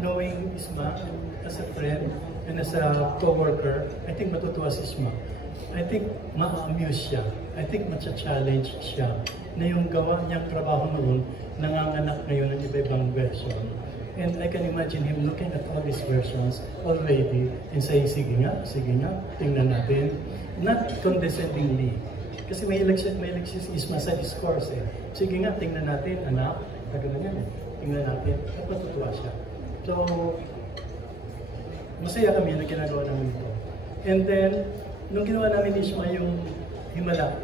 knowing Isma as a friend and as a co-worker, I think matutuwa si Isma. I think ma-amuse siya. I think matcha-challenge siya na yung gawa niyang trabaho noon, nanganganak ngayon ng iba-ibang version. And I can imagine him looking at all these versions already and saying, sige nga, tingnan natin. Not condescendingly. Kasi may si Isma sa discourse eh. Sige nga, tingnan natin, anak. Tagalan yan eh. Tingnan natin. At matutuwa siya. So, masaya kami na ginagawa namin ito. And then, nung ginawa namin ni Isma yung Himala,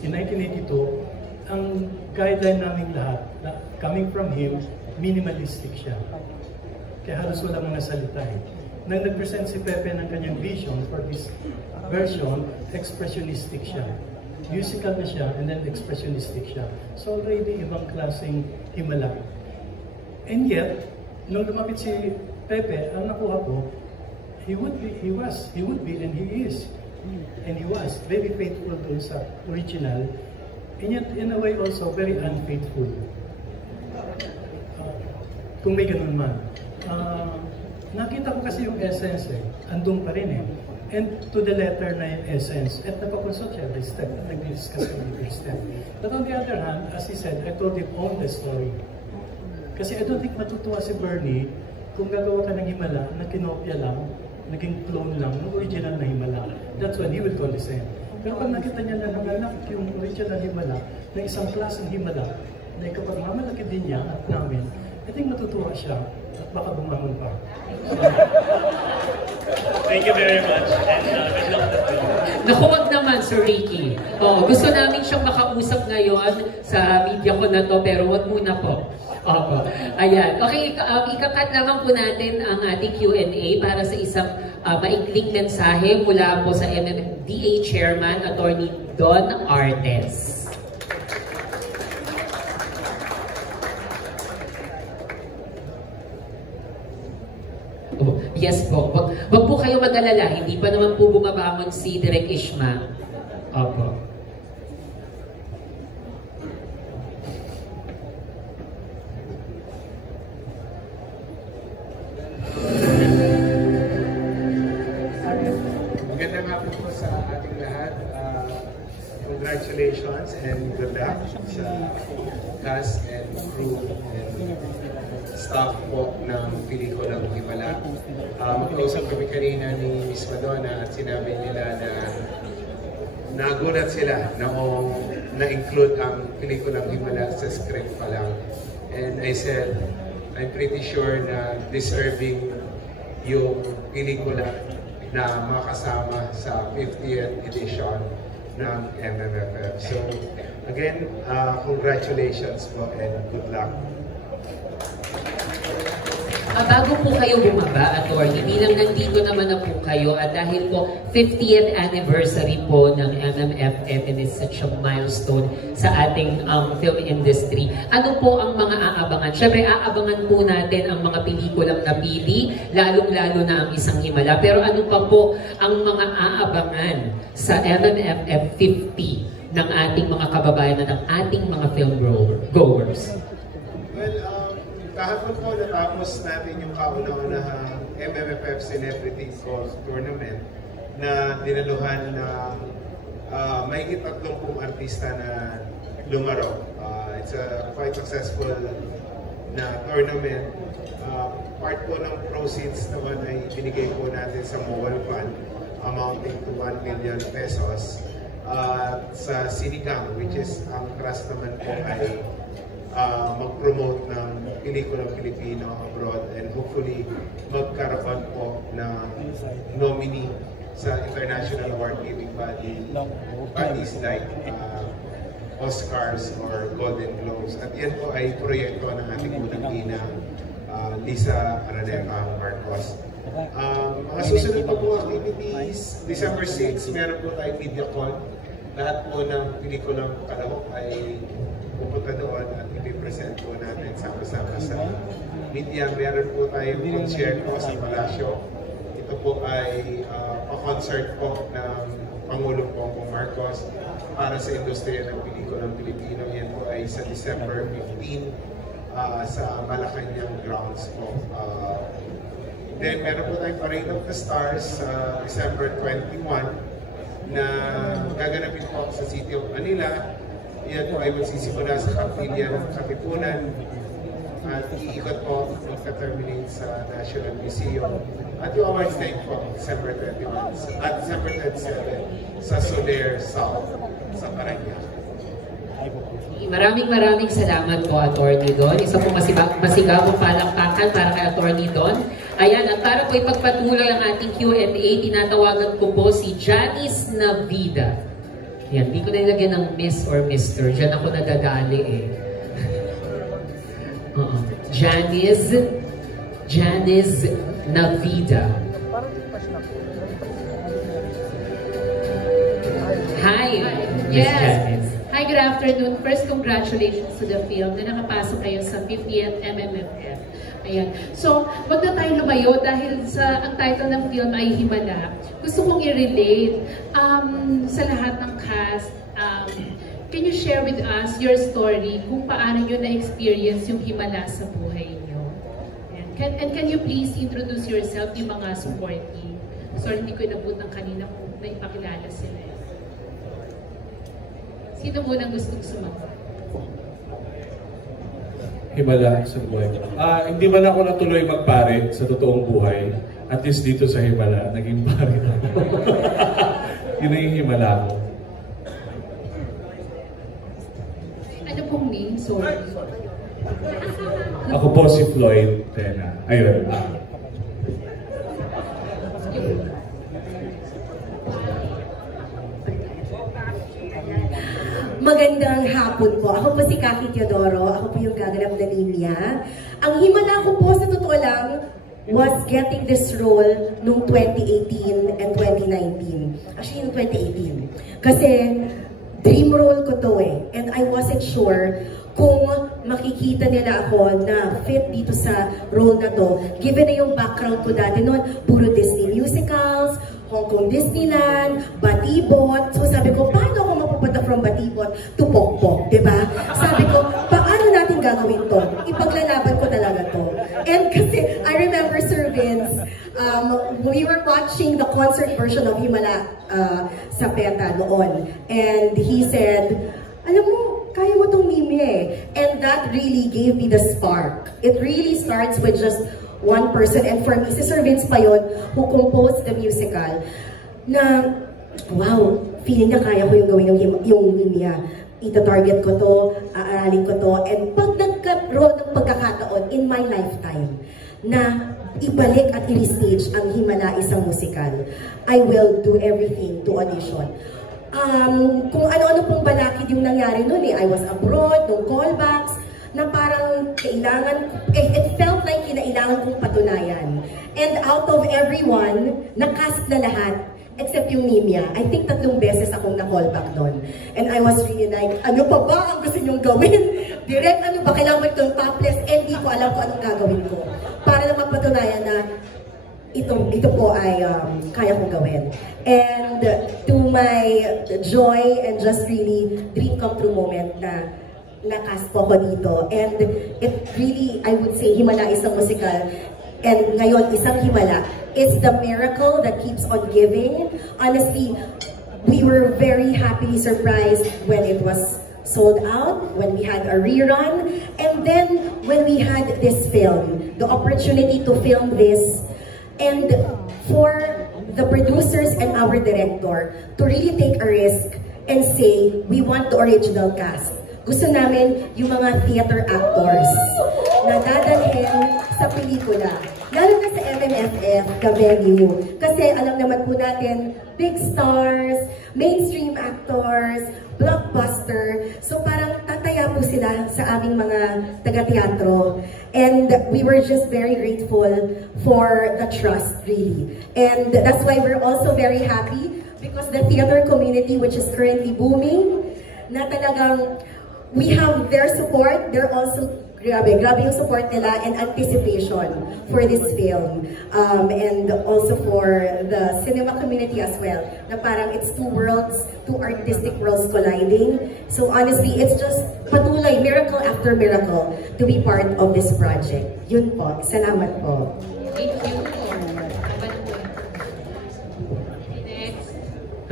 in 1982, ang guideline namin lahat, coming from him, minimalistic siya. Kaya halos wala mga salita eh. Nang nag-present si Pepe ng kanyang vision for this version, expressionistic siya. Musical na siya, and then expressionistic siya. So already ibang klaseng Himala. And yet, nung lumapit si Pepe, ang nakuha ko, he would be, and he is. And he was very faithful dun sa original, and yet in a way also very unfaithful. Kung may ganun man. Nakita ko kasi yung essence eh, andun pa rin eh. And to the letter na yung essence, at napakonsult siya every step, nag-discuss every step. But on the other hand, as he said, I told him all the story. Kasi I don't think matutuwa si Bernie kung gagawa ka ng Himala na kinopya lang, naging clone lang ng original na Himala. That's when he will condescend. Pero pag nakita niya na naganap yung original Himala ng isang klaseng Himala na ikapagmamalaki din niya at namin, I think matutuwa siya at baka bumangon pa. Thank you very much. And good luck. Naku, wag naman, Sir Ricky. Gusto namin siyang makausap ngayon sa media ko na to, pero wag muna po. Opo. Ayan. Okay, ikakat naman po natin ang ating Q&A para sa isang maikling mensahe mula po sa MMDA Chairman, Attorney Don Artes. Yes po. Wag po kayo mag-alala. Hindi pa naman po bumabangon si Direk Ishma. Opo. Magandang hapon po sa ating lahat. Congratulations and good luck sa cast and crew and staff po ng pelikulang Himala. Mag-usap kami kanina ni Miss Madonna at sinabi nila na nagulat sila noong na-include ang pelikulang Himala sa script pa lang. And I said, I'm pretty sure na deserving yung pelikula na makasama sa 50th edition ng MMFF. So again, congratulations po and good luck. Bago po kayo bumaba, Attorney, bilang nandito naman na po kayo at dahil po 50th anniversary po ng MMFF and it's such a milestone sa ating film industry, ano po ang mga aabangan? Siyempre, aabangan po natin ang mga pelikulang napili, lalong-lalo na ang isang Himala. Pero ano pa po ang mga aabangan sa MMFF 50 ng ating mga kababayan at ng ating mga film goers? Well, kahapon po natapos natin yung kauna-unahang MMFF Celebrity Golf Tournament na dinaluhan ng mahigit 30 artista na lumaro. It's a quite successful na tournament. Part po ng proceeds naman ay binigay po natin sa Mobile Fund amounting to 1 million pesos sa Sinigang, which is ang trust naman po ay mag-promote ng pelikulang Pilipino abroad and hopefully magkaroon po ng nominee sa international award-giving bodies like Oscars or Golden Globes. At yan po ay proyekto ng ating unang ina, Lisa Araneta Marcos. Mga susunod pa po activities, December 6, meron po tayong MediaCon. Lahat po ng pelikulang Kalahok ay pupunta doon at ipipresent po natin sama-sama sa media. Meron po tayong concert po sa Palasyo. Ito po ay pa-concert po ng Pangulong Bongbong Marcos para sa industriya ng pelikulang Pilipino. Yan po ay sa December 15. sa Malacanang grounds po. Then meron po tayong Parade of the Stars December 21 na gaganapin po sa City of Manila. Yan po ay magsisimula sa Kapilya ng Katipunan at iikot po magka-terminate sa National Museum. At yung awards night po, December 21 at December 27 sa Soler South sa Parañaque. Maraming salamat po, Attorney Don. Isa po masigabong palakpakan para kay Attorney Don. Ayan, at para po ipagpatuloy ang ating Q&A, tinatawagan ko po si Janice Navida. Ayan, hindi ko na nilagyan ng Miss or Mr. Diyan ako nagdadali eh. Janice Navida. Hi, Miss Janice. Hi, good afternoon. First, congratulations to the film na nakapasok kayo sa 50th MMFF. Ayan. So, wag na tayo lumayo dahil ang title ng film ay Himala. Gusto kong i-relate sa lahat ng cast. Can you share with us your story kung paano nyo na-experience yung Himala sa buhay nyo? And can you please introduce yourself, yung mga supporting? Sorry, hindi ko inabutan kanina kung naipakilala sila. Sino munang gustong sumagot? Himala sa buhay ko. Hindi man ako natuloy magpare sa totoong buhay. At least dito sa Himala, naging pare ako. Yun na yung Himala ko. Ano pong name? Sorry. Ako po si Floyd Tena. Ayun. Magandang hapon po. Ako po si Kaki Teodoro. Ako po yung gaganap na Lilia. Ang himala ko po sa totoo lang was getting this role noong 2018 and 2019. Actually, noong 2018. Kasi dream role ko to eh. And I wasn't sure kung makikita nila ako na fit dito sa role na to. Given na yung background ko dati noon, puro Disney musicals, Hong Kong Disneyland, Batibot. So sabi ko, paano ako mapupunta from Batibot to Pokpok, diba? Sabi ko, paano natin gagawin to? Ipaglalaban ko talaga to. And kasi, I remember Sir Vince, we were watching the concert version of Himala sa PETA noon. And he said, alam mo, kaya mo tong Mimi eh. And that really gave me the spark. It really starts with just one person, and for me, si Sir Vince pa yun, who composed the musical, na, wow, feeling na kaya ko yung gawin yung Mimia. Ita-target ko to, aaralin ko to, and pag nagkaroon ng pagkakataon in my lifetime, na ibalik at i-restage ang Himala isang musical, I will do everything to audition. Kung ano-ano pong balakid yung nangyari noon eh, I was abroad, no callbacks, na parang kailangan, it felt like kinailangan kong patunayan. And out of everyone, nakast na lahat, except yung Mimia. I think 3 beses akong na-callback doon. And I was really like, ano pa ba ang gusto nyong gawin? Direct, ano ba, kailangan mo itong topless, and di ko alam kung anong gagawin ko. Para na mapatunayan na ito po ay kaya kong gawin. And to my joy and just really dream come true moment na nakas po ako dito. And it really, I would say, Himala isang musical. And ngayon, isang Himala. It's the miracle that keeps on giving. Honestly, we were very happily surprised when it was sold out, when we had a rerun, and then when we had this film, the opportunity to film this, and for the producers and our director to really take a risk and say, we want the original cast. Gusto namin yung mga theater actors na dadalhin sa pelikula. Lalo na sa MMFF, ka-venue. Kasi alam naman po natin, big stars, mainstream actors, blockbuster. So parang tataya po sila sa aming mga taga-teatro. And we were just very grateful for the trust, really. And that's why we're also very happy because the theater community, which is currently booming, na talagang we have their support. They're also grabe yung support nila and anticipation for this film. And also for the cinema community as well. Na parang it's two worlds, two artistic worlds colliding. So honestly, it's just patuloy miracle after miracle to be part of this project. Yun po. Salamat po. Thank you. Next.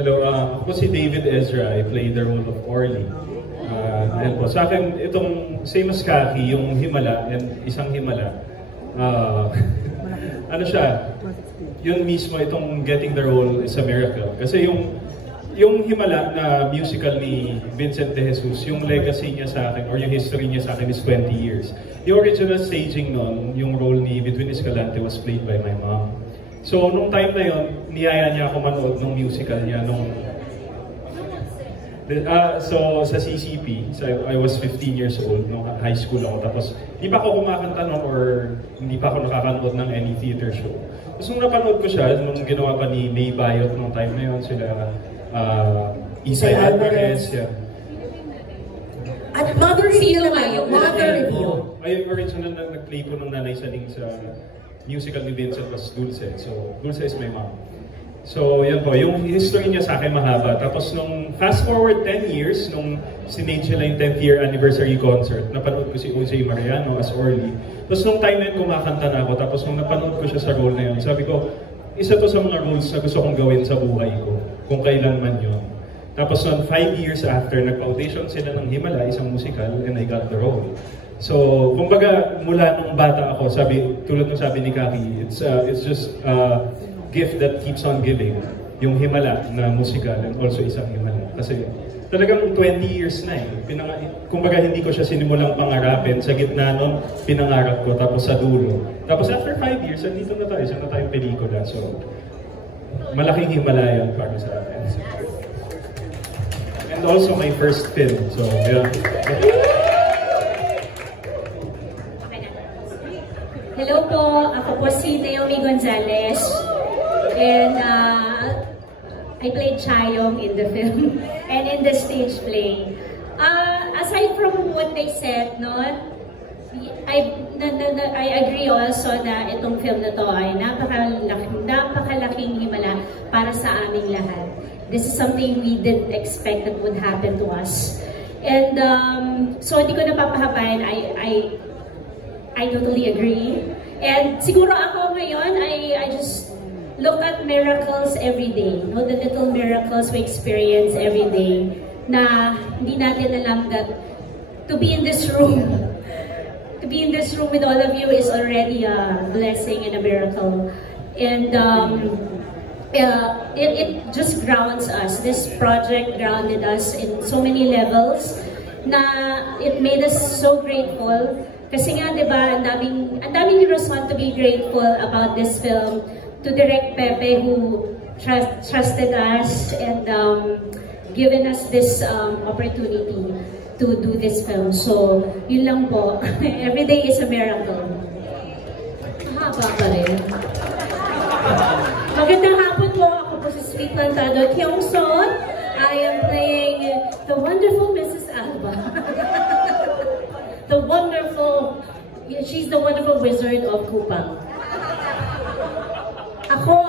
Hello, ako si David Ezra. I play the role of Orly. Ayun po. Sa akin, itong same as Kaki, yung Himala and isang Himala. Ano siya? Yun mismo, itong getting the role is a miracle. Kasi yung Himala na musical ni Vincent De Jesus, yung legacy niya sa akin, or yung history niya sa akin is 20 years. Yung original staging nun, yung role ni Between Escalante was played by my mom. So, nung time na yun, niyaya niya ako manood ng musical niya so, sa CCP, so I was 15 years old, nung high school ako. Tapos, hindi pa ako kumakanta nun or hindi pa ako nakakanood ng any theater show. Tapos nung napanood ko siya, nung ginawa pa ni May Bayot nung time na yun, sila Isay Alvarez, yeah. At Mother Reveal naman yung Mother Reveal. Ay, original na nag-play ko ng Nanay Saling sa musical ni Vincent was Dulce. So, Dulce is my mom. So, yan po. Yung history niya sa akin mahaba. Tapos nung fast forward 10 years, nung sinage nila yung 10th year anniversary concert, napanood ko si O.J. Mariano as Orly. Tapos nung time na yun, kumakanta na ako. Tapos nung napanood ko siya sa role na yun, sabi ko, isa to sa mga roles na gusto kong gawin sa buhay ko, kung kailan man yun. Tapos noon, 5 years after, nagpa-audition sila ng Himala, isang musical, and I got the role. So, kumbaga, mula nung bata ako, tulad ng sabi ni Kaki, it's just gift that keeps on giving, yung Himala na musical and also isang Himala. Kasi talagang 20 years na eh. Kumbaga hindi ko siya sinimulang pangarapin, sa gitna nun, pinangarap ko, tapos sa dulo. Tapos after 5 years, andito na tayo, isa na tayong pelikula. So, malaking Himala yan para sa akin. And also my first film. So, yeah. Hello po, ako po si Naomi Gonzalez. And I played Chayong in the film and in the stage play. Aside from what they said, no, I agree also na itong film na to ay napakalaking himala para sa aming lahat. This is something we didn't expect that would happen to us. And so hindi ko napapahabayan, I totally agree. And siguro ako ngayon, I just look at miracles every day. No? The little miracles we experience every day na hindi natin alam that to be in this room with all of you is already a blessing and a miracle. And it just grounds us. This project grounded us in so many levels na it made us so grateful. Kasi nga, di ba, ang daming reason to be grateful about this film. To Direct Pepe who trusted us and given us this opportunity to do this film. So, yun lang po. Every day is a miracle. Mahaba pa rin. Magandang hapon po. Ako po si Sweet Plantado Kyungson. I am playing the wonderful Mrs. Alba. She's the wonderful wizard of Kupang. Ako,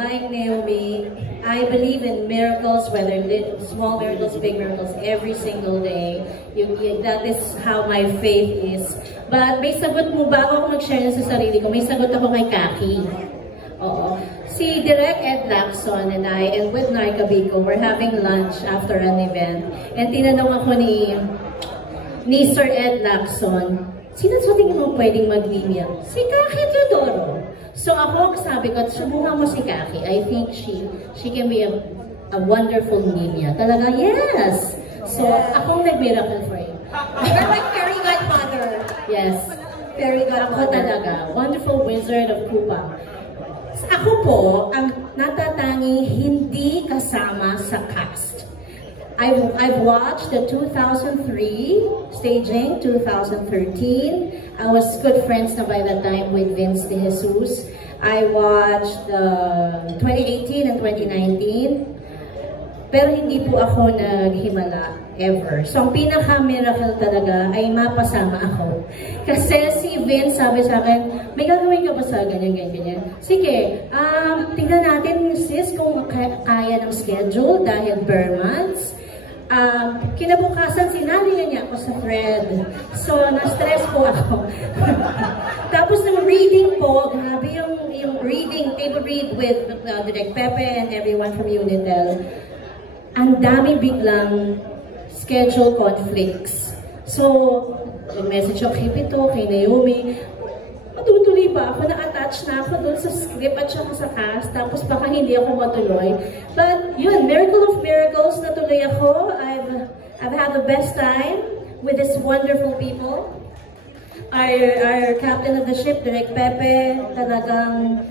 like Naomi, I believe in miracles, whether small miracles, big miracles, every single day. That is how my faith is. But may sagot mo, bago ako mag-share sa sarili ko, may sagot ako kay Kaki. Oo. Si Direct Ed Lacson and I, and with Narca Bico, we're having lunch after an event. And tinanong ako ni Sir Ed Lacson, sino sa tingin mo pwedeng mag-linya? Si Kaki Teodoro. So ako, sabi ko, subukan mo si Kaki. I think she can be a wonderful Ninya. Talaga, yes! So, akong nag-miracle for you. You're my fairy godmother. Yes. Fairy godmother. Ako talaga. Wonderful wizard of Kupang. Ako po, ang natatangi hindi kasama sa cast. I've watched the 2003 staging, 2013. I was good friends na by that time with Vince De Jesus. I watched 2018 and 2019. Pero hindi po ako naghimala ever. So ang pinaka-miracle talaga ay mapasama ako. Kasi si Vince sabi sa akin, may gagawin ka ba sa ganyan. Sige, tingnan natin sis kung kaya ng schedule dahil bare months. Kinabukasan, sinali niya ako sa Fred. So, na-stress po ako. Tapos ng reading po, grabe yung reading, table read with Direk Pepe and everyone from Unitel. Ang dami biglang schedule conflicts. So, nag-message ako kay Pito, kay Naomi. Matutuloy ba ako? Na-attach na ako doon sa script at saka sa cast. Tapos baka hindi ako matuloy. But yun, miracle of miracles, natuloy ako. I've had the best time with these wonderful people. Our captain of the ship, Direk Pepe, talagang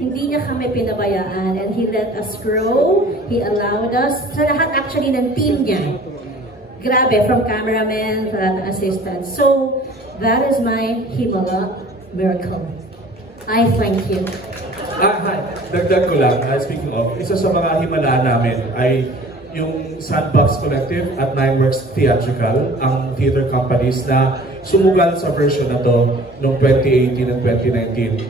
hindi niya kami pinabayaan. And he let us grow. He allowed us. Sa lahat actually ng team niya. Grabe, from cameraman, assistant. So, that is my Himala miracle. I thank you. Hi. Dagdag ko lang, speaking of, isa sa mga himala namin ay yung Sandbox Collective at Nineworks Theatrical, ang theater companies na sumugal sa version na to noong 2018 and 2019.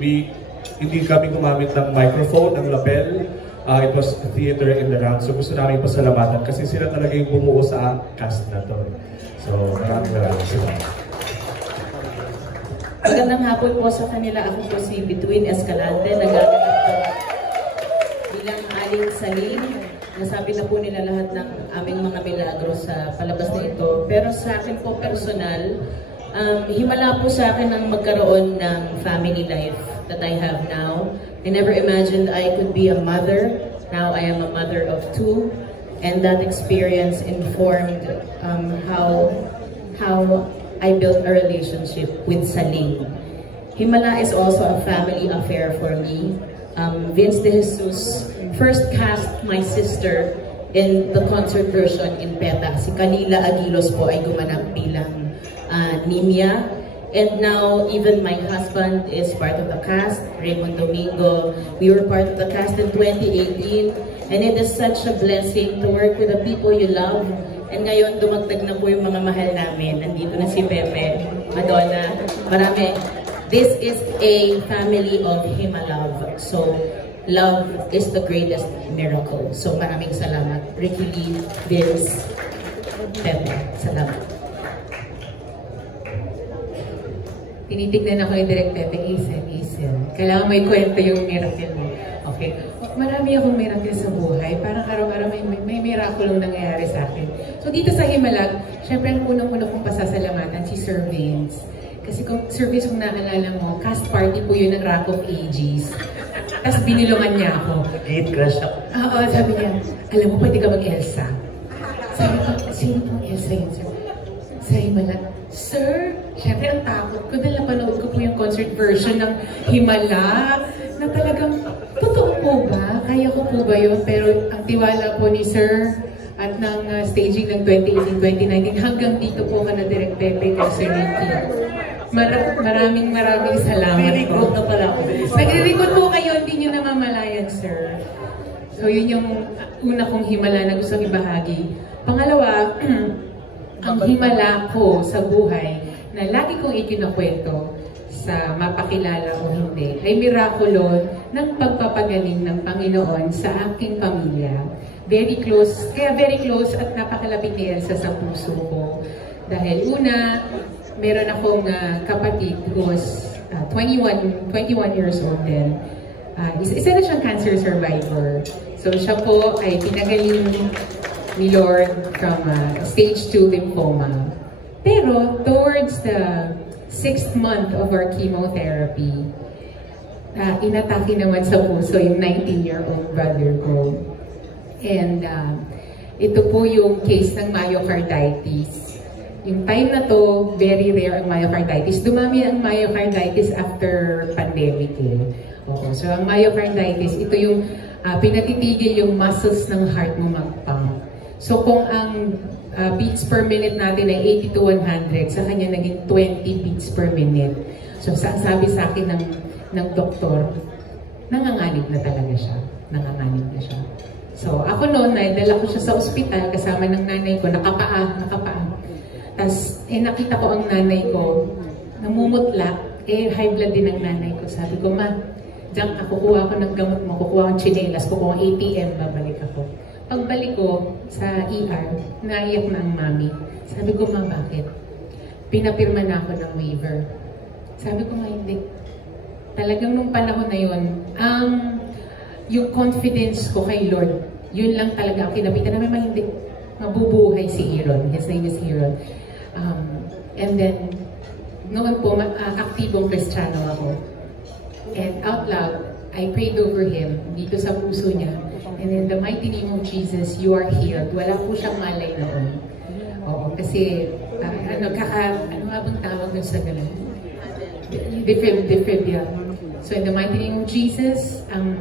Hindi kami gumamit ng microphone, ng lapel. It was theater in the round. So gusto namin pasalamatan kasi sila talaga yung bumuo sa cast na to. So maraming sila. Magandang hapon po sa kanila. Ako po si Between Escalante. Nagaganap po bilang Aling Saling. Nasabi na po nila lahat ng aming mga milagro sa palabas na ito. Pero sa akin po personal, himala po sa akin ang magkaroon ng family life that I have now. I never imagined I could be a mother. Now I am a mother of 2. And that experience informed how I built a relationship with Saling. Himala is also a family affair for me. Vince De Jesus first cast my sister in the concert version in PETA. Si Kalila Aguilos po ay gumanap bilang Nimia. And now, even my husband is part of the cast, Raymond Domingo. We were part of the cast in 2018. And it is such a blessing to work with the people you love. And ngayon, dumagdag na po yung mga mahal namin. Nandito na si Pepe, Madonna, marami. This is a family of Himalove. So, love is the greatest miracle. So, maraming salamat. Ricky Lee, Vince, Pepe, salamat. Tinitignan ako ni Direk Pepe, Isel. Kailangan may kwento yung miracle mo. Okay. Marami akong miracle sa buhay. Parang araw-araw may miracle ang nangyayari sa akin. So dito sa Himalag, syempre ang unang-una kong pasasalamatan si Sir Vince. Kasi kung Sir Vince, kung naalala mo, cast party po yun ng Rock of Ages. Tapos binilungan niya ako. Gate crush ako. Oo, sabi niya, alam mo, pwede ka mag-Elsa. Sabi ko, sino pong Elsa yun, sir? Sa Himalag, sir, syempre ang takot ko dahil napanood ko po yung concert version ng Himala na talagang, totoo po ba? Kaya ko po ba yun? Pero ang tiwala po ni Sir at ng staging ng 2018-2019 hanggang dito po ka na Direk Pepe kay Sir Ricky. Maraming salamat po. Nag-record na pala ako. Nag-record po kayo, hindi nyo namamalayan, sir. So yun yung una kong himala na gusto ibahagi. Pangalawa, ang himala ko sa buhay na lagi kong ikinakwento sa mapakilala o hindi ay mirakulo ng pagpapagaling ng Panginoon sa aking pamilya. Very close at napakalapit ni Elsa sa puso ko. Dahil una, meron akong kapatid who was 21 years old then. Isa na siyang cancer survivor. So siya po ay pinagaling ni Lord from stage 2 lymphoma. Pero towards the 6th month of our chemotherapy, inatake naman sa puso yung 19-year-old brother ko. And ito po yung case ng myocarditis. Yung time na to, very rare ang myocarditis. Dumami ang myocarditis after pandemic eh. Oo. So ang myocarditis, ito yung pinatitigil yung muscles ng heart mo mag-pump. So kung ang beats per minute natin ay 80 to 100, sa kanya naging 20 beats per minute. So sabi sa akin ng doktor, nanganganib na talaga siya. Nanganganib na siya. So ako noon, dala ko siya sa ospital kasama ng nanay ko, nakapaa. Tapos nakita ko ang nanay ko, namumutla, high blood din ang nanay ko. Sabi ko, ma, diyan ka, kukuha ko ng gamot mo, kukuha ko ng tsinelas, kukuha ATM, babalik ako. Pagbalik ko sa ER, naiyak na ang mami. Sabi ko, ma, bakit? Pinapirma na ako ng waiver. Sabi ko, ma, hindi. Talagang nung panahon na yun, yung confidence ko kay Lord, yun lang talaga ang kinabitan namin, ma, hindi. Mabubuhay si Aaron. His name is Aaron. And then, noon po, aktibong Kristiyano ako. And out loud, I prayed over him dito sa puso niya. And in the mighty name of Jesus, you are healed. Wala po siyang malay noon. Oo, kasi, ano nga bang tawag nun sa ganun? Defib. So in the mighty name of Jesus, ang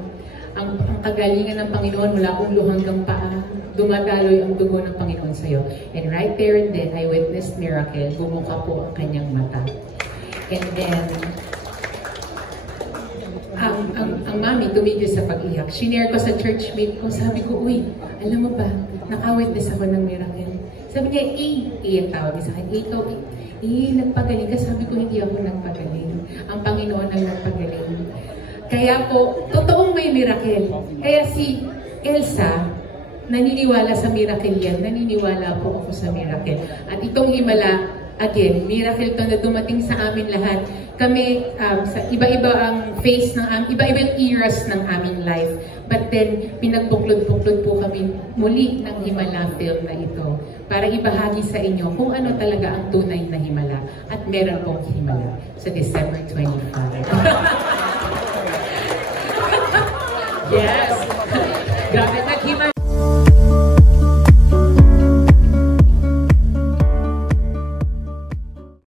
kagalingan ng Panginoon mula ulo hanggang paa, dumadaloy ang dugo ng Panginoon sa'yo. And right there and then, I witnessed miracle. Bumuka po ang kanyang mata. And then, ang mami tumigil sa pag-iyak. Shinare ko sa church mate ko. Sabi ko, uy, alam mo ba, naka-witness ako ng miracle. Sabi niya, ang tawag niya sa akin, ikaw, nagpagaling ka. Sabi ko, hindi ako nagpagaling. Ang Panginoon ang nagpagaling. Kaya po, totoong may miracle. Kaya si Elsa, naniniwala sa miracle yan. Naniniwala po ako sa miracle. At itong himala, again, miracle to na dumating sa amin lahat. Kami, sa iba-iba ang phase ng iba-ibang eras ng aming life. But then, pinagbuklod-buklod po kami muli ng Himala film na ito para ibahagi sa inyo kung ano talaga ang tunay na Himala. At meron pong Himala sa December 25.